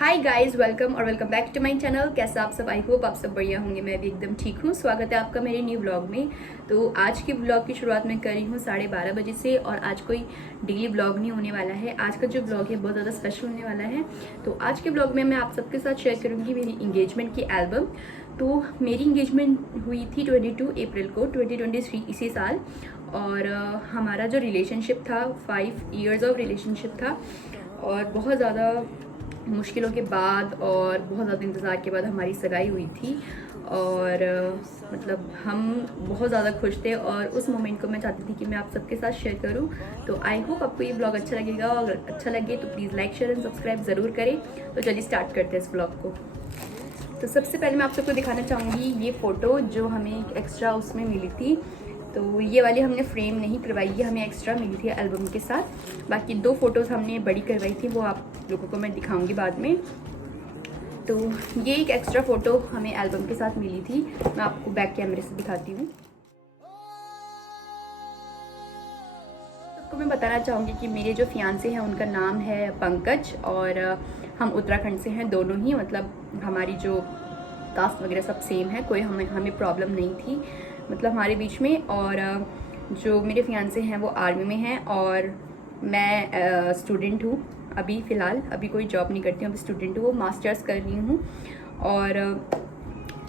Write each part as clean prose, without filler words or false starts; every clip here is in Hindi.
Hi guys, welcome back to my channel. कैसा आप सब? आई होप आप सब बढ़िया होंगे। मैं भी एकदम ठीक हूँ। स्वागत है आपका मेरे न्यू ब्लॉग में। तो आज की ब्लॉग की शुरुआत मैं कर रही हूँ 12:30 बजे से, और आज कोई डेली ब्लॉग नहीं होने वाला है। आज का जो ब्लॉग है बहुत ज़्यादा स्पेशल होने वाला है। तो आज के ब्लॉग में मैं आप सबके साथ शेयर करूँगी मेरी इंगेजमेंट की एल्बम। तो मेरी इंगेजमेंट हुई थी 22 अप्रैल को 2023 इसी साल, और हमारा जो रिलेशनशिप था 5 इयर्स ऑफ रिलेशनशिप था, और बहुत ज़्यादा मुश्किलों के बाद और बहुत ज़्यादा इंतज़ार के बाद हमारी सगाई हुई थी। और मतलब हम बहुत ज़्यादा खुश थे, और उस मोमेंट को मैं चाहती थी कि मैं आप सबके साथ शेयर करूं। तो आई होप आपको ये ब्लॉग अच्छा लगेगा, और अगर अच्छा लगे तो please like share and subscribe ज़रूर करें। तो चलिए स्टार्ट करते हैं इस ब्लॉग को। तो सबसे पहले मैं आप सबको दिखाना चाहूँगी ये फ़ोटो जो हमें एक्स्ट्रा उसमें मिली थी। तो ये वाली हमने फ्रेम नहीं करवाई है, हमें एक्स्ट्रा मिली थी एल्बम के साथ। बाकी 2 फ़ोटोज़ हमने बड़ी करवाई थी, वो आप लोगों को मैं दिखाऊंगी बाद में। तो ये एक एक्स्ट्रा फ़ोटो हमें एल्बम के साथ मिली थी। मैं आपको बैक कैमरे से दिखाती हूँ। सबको मैं बताना चाहूँगी कि मेरे जो फियांसे हैं उनका नाम है पंकज, और हम उत्तराखंड से हैं दोनों ही। मतलब हमारी जो कास्ट वगैरह सब सेम है, कोई हमें प्रॉब्लम नहीं थी मतलब हमारे बीच में। और जो मेरे फियांसे हैं वो आर्मी में हैं, और मैं स्टूडेंट हूँ अभी फ़िलहाल। अभी कोई जॉब नहीं करती हूँ, अभी स्टूडेंट हूँ, वो मास्टर्स कर रही हूँ। और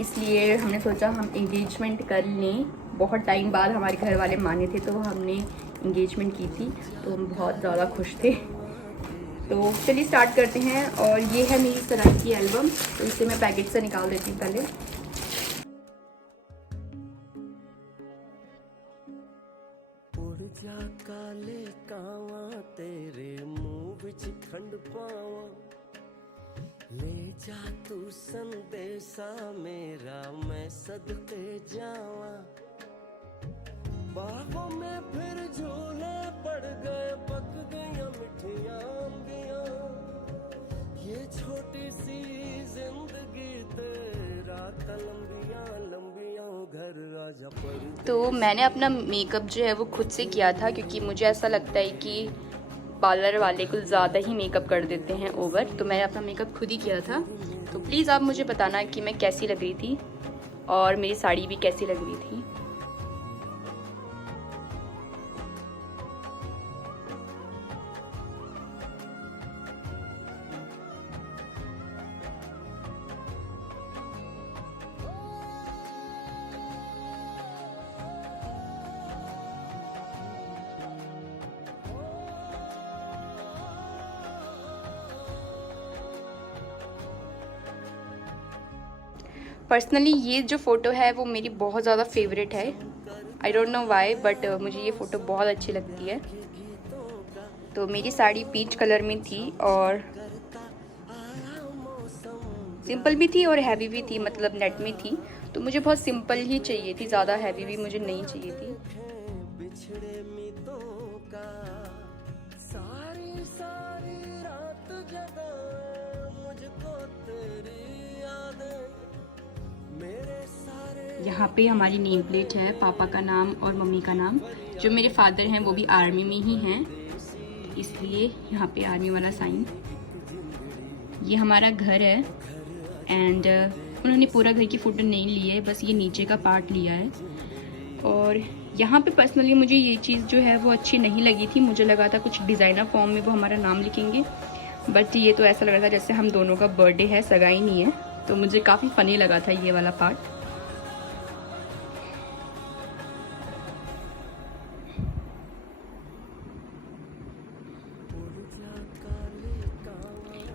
इसलिए हमने सोचा हम इंगेजमेंट कर लें। बहुत टाइम बाद हमारे घर वाले माने थे, तो हमने इंगेजमेंट की थी। तो हम बहुत ज़्यादा खुश थे। तो चलिए स्टार्ट करते हैं। और ये है मेरी सगाई की एल्बम। तो इसे मैं पैकेट से निकाल देती हूँ पहले। जा काले कावा तेरे मुंह विच खंड पावा, ले जा तू संदेशा मेरा मैं सदके जावा। बाहों में फिर झूले पड़ गए, पक गई मिठियां अंबियां, ये छोटी सी जिंदगी तेरा लंबियां लंबियां घर राजा पर। तो मैंने अपना मेकअप जो है वो खुद से किया था, क्योंकि मुझे ऐसा लगता है कि पार्लर वाले कुछ ज़्यादा ही मेकअप कर देते हैं ओवर। तो मैंने अपना मेकअप खुद ही किया था। तो प्लीज़ आप मुझे बताना कि मैं कैसी लग रही थी, और मेरी साड़ी भी कैसी लग रही थी। पर्सनली ये जो फ़ोटो है वो मेरी बहुत ज़्यादा फेवरेट है। I don't know why, but मुझे ये फ़ोटो बहुत अच्छी लगती है। तो मेरी साड़ी पीच कलर में थी, और सिंपल भी थी और हैवी भी थी, मतलब नेट में थी। तो मुझे बहुत सिंपल ही चाहिए थी, ज़्यादा हैवी भी मुझे नहीं चाहिए थी। यहाँ पे हमारी नेम प्लेट है, पापा का नाम और मम्मी का नाम। जो मेरे फादर हैं वो भी आर्मी में ही हैं, इसलिए यहाँ पे आर्मी वाला साइन। ये हमारा घर है, एंड उन्होंने पूरा घर की फ़ोटो नहीं ली है, बस ये नीचे का पार्ट लिया है। और यहाँ पे पर्सनली मुझे ये चीज़ जो है वो अच्छी नहीं लगी थी। मुझे लगा था कुछ डिज़ाइनर फॉर्म में वो हमारा नाम लिखेंगे, बट ये तो ऐसा लग रहा था जैसे हम दोनों का बर्थडे है, सगाई नहीं है। तो मुझे काफ़ी फ़नी लगा था ये वाला पार्ट।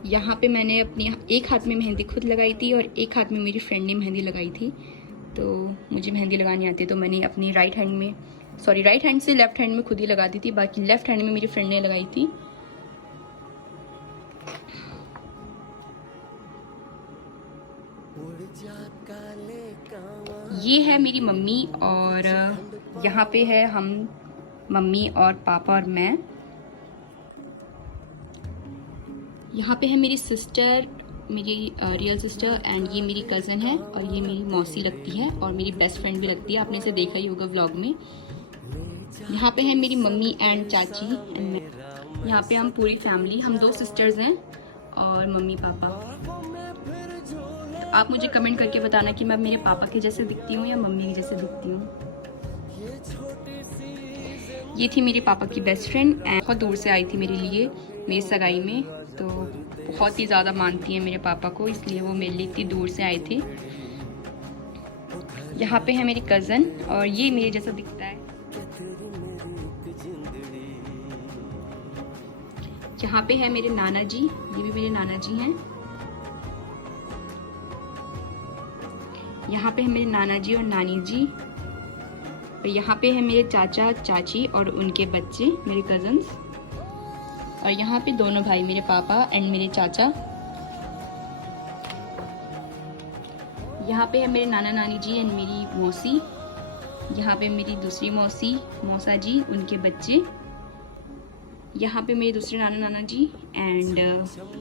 यहाँ पे मैंने अपनी एक हाथ में मेहंदी खुद लगाई थी, और एक हाथ में मेरी फ्रेंड ने मेहंदी लगाई थी। तो मुझे मेहंदी लगानी आती है, तो मैंने अपनी राइट हैंड से लेफ़्ट हैंड में खुद ही लगा दी थी। बाकी लेफ़्ट हैंड में मेरी फ्रेंड ने लगाई थी। ये है मेरी मम्मी, और यहाँ पे है हम, मम्मी और पापा और मैं। यहाँ पे है मेरी सिस्टर, मेरी रियल सिस्टर, एंड ये मेरी कज़न है, और ये मेरी मौसी लगती है, और मेरी बेस्ट फ्रेंड भी लगती है। आपने इसे देखा ही होगा व्लॉग में। यहाँ पे है मेरी मम्मी एंड चाची एंड मैं। यहाँ पे हम पूरी फैमिली, हम 2 सिस्टर्स हैं, और मम्मी पापा। आप मुझे कमेंट करके बताना कि मैं मेरे पापा के जैसे दिखती हूँ या मम्मी के जैसे दिखती हूँ। ये थी मेरे पापा की बेस्ट फ्रेंड, बहुत दूर से आई थी मेरे लिए मेरी सगाई में, तो बहुत ही ज़्यादा मानती हैं मेरे पापा को, इसलिए वो मेरे लिए इतनी दूर से आए थे। यहाँ पे है मेरी कज़न और ये मेरे जैसा दिखता है। यहाँ पे है मेरे नाना जी, ये भी मेरे नाना जी हैं। यहाँ पे है मेरे नाना जी और नानी जी। और यहाँ पे है मेरे चाचा चाची और उनके बच्चे, मेरे कज़न्स। और यहाँ पे दोनों भाई, मेरे पापा एंड मेरे चाचा। यहाँ पे है मेरे नाना नानी जी एंड मेरी मौसी। यहाँ पे मेरी दूसरी मौसी, मौसा जी, उनके बच्चे। यहाँ पे मेरे दूसरे नाना नाना जी एंड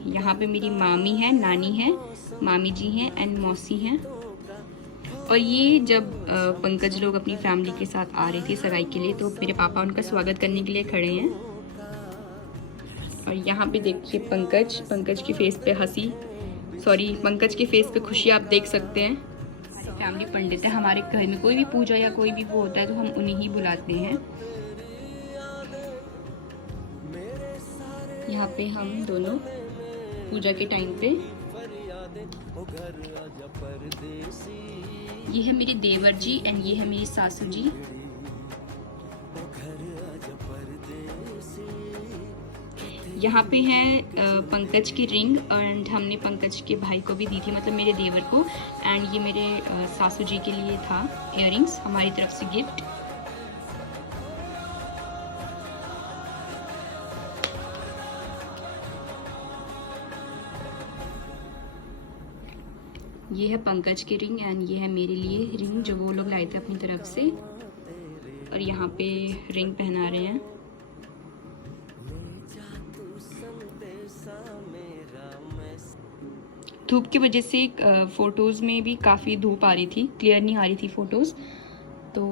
यहाँ पे मेरी मामी है, नानी है, मामी जी हैं एंड मौसी हैं। और ये जब पंकज लोग अपनी फैमिली के साथ आ रहे थे सगाई के लिए, तो मेरे पापा उनका स्वागत करने के लिए खड़े हैं। और यहाँ पे देखिए पंकज के फेस पे हंसी, सॉरी पंकज के फेस पे खुशी आप देख सकते हैं। हमारी फैमिली पंडित है, हमारे घर में कोई भी पूजा या कोई भी वो होता है तो हम उन्हें ही बुलाते हैं। यहाँ पे हम दोनों पूजा के टाइम पे, ये है मेरे देवर जी एंड ये है मेरी सासू जी। यहाँ पे है पंकज की रिंग एंड हमने पंकज के भाई को भी दी थी, मतलब मेरे देवर को। एंड ये मेरे सासू जी के लिए था इयररिंग्स, हमारी तरफ से गिफ्ट। ये है पंकज की रिंग एंड ये है मेरे लिए रिंग जो वो लोग लाए थे अपनी तरफ से। और यहाँ पे रिंग पहना रहे हैं। धूप की वजह से फ़ोटोज़ में भी काफ़ी धूप आ रही थी, क्लियर नहीं आ रही थी फ़ोटोज़। तो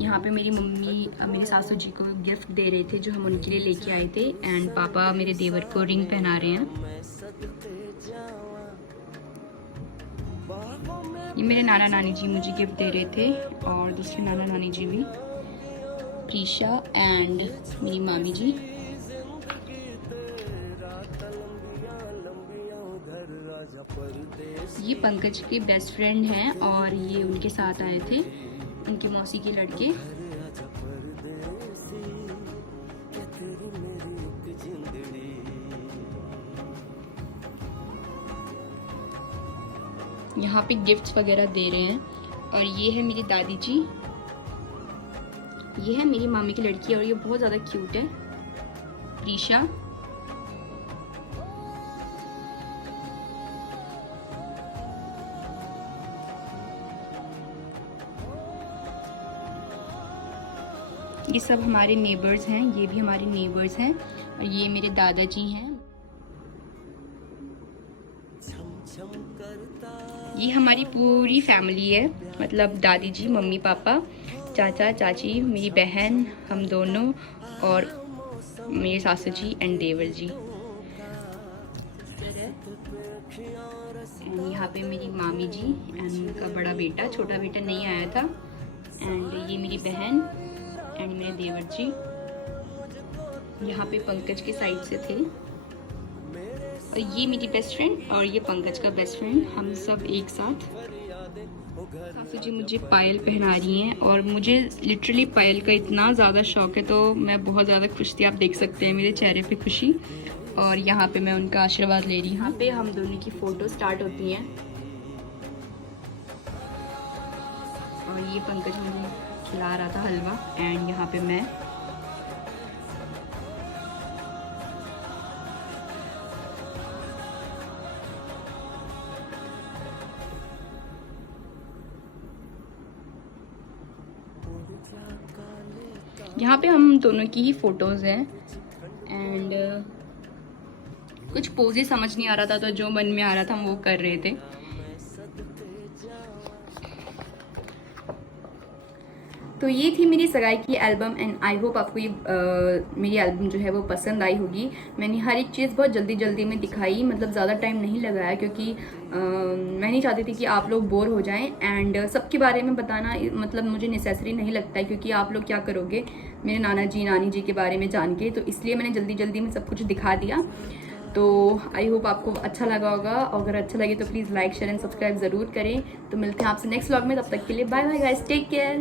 यहाँ पे मेरी मम्मी मेरे सासू जी को गिफ्ट दे रहे थे जो हम उनके लिए लेके आए थे। एंड पापा मेरे देवर को रिंग पहना रहे हैं। ये मेरे नाना नानी जी मुझे गिफ्ट दे रहे थे और दूसरे नाना नानी जी भी, प्रीशा एंड मेरी मामी जी। ये पंकज के बेस्ट फ्रेंड हैं और ये उनके साथ आए थे, उनकी मौसी के लड़के। यहाँ पे गिफ्ट्स वगैरह दे रहे हैं। और ये है मेरी दादी जी, ये है मेरी मामी की लड़की और ये बहुत ज़्यादा क्यूट है, प्रीशा। ये सब हमारे नेबर्स हैं, ये भी हमारे नेबर्स हैं। और ये मेरे दादाजी हैं। ये हमारी पूरी फैमिली है, मतलब दादी जी, मम्मी पापा, चाचा चाची, मेरी बहन, हम दोनों और मेरे सासू जी एंड देवर जी। एंड यहाँ पे मेरी मामी जी एंड उनका बड़ा बेटा, छोटा बेटा नहीं आया था। एंड ये मेरी बहन एंड मेरे देवर जी। यहाँ पे पंकज के साइड से थे। और ये मेरी बेस्ट फ्रेंड और ये पंकज का बेस्ट फ्रेंड, हम सब एक साथ। सासू जी मुझे पायल पहना रही हैं और मुझे लिटरली पायल का इतना ज़्यादा शौक है, तो मैं बहुत ज़्यादा खुश थी। आप देख सकते हैं मेरे चेहरे पे खुशी। और यहाँ पे मैं उनका आशीर्वाद ले रही हूँ। यहाँ पे हम दोनों की फ़ोटो स्टार्ट होती हैं। और ये पंकज मुझे खिला रहा था हलवा एंड यहाँ पे मैं। यहाँ पे हम दोनों की ही फोटोज़ हैं एंड कुछ पोजें समझ नहीं आ रहा था, तो जो मन में आ रहा था हम वो कर रहे थे। तो ये थी मेरी सगाई की एल्बम एंड आई होप आपको ये मेरी एल्बम जो है वो पसंद आई होगी। मैंने हर एक चीज़ बहुत जल्दी जल्दी में दिखाई, मतलब ज़्यादा टाइम नहीं लगाया, क्योंकि मैं नहीं चाहती थी कि आप लोग बोर हो जाएं। एंड सबके बारे में बताना मतलब मुझे नेसेसरी नहीं लगता है, क्योंकि आप लोग क्या करोगे मेरे नाना जी नानी जी के बारे में जान के, तो इसलिए मैंने जल्दी जल्दी में सब कुछ दिखा दिया। तो आई होप आपको अच्छा लगा होगा, अगर अच्छा लगे तो please like share and subscribe ज़रूर करें। तो मिलते हैं आपसे नेक्स्ट व्लॉग में, तब तक के लिए bye bye guys, take care.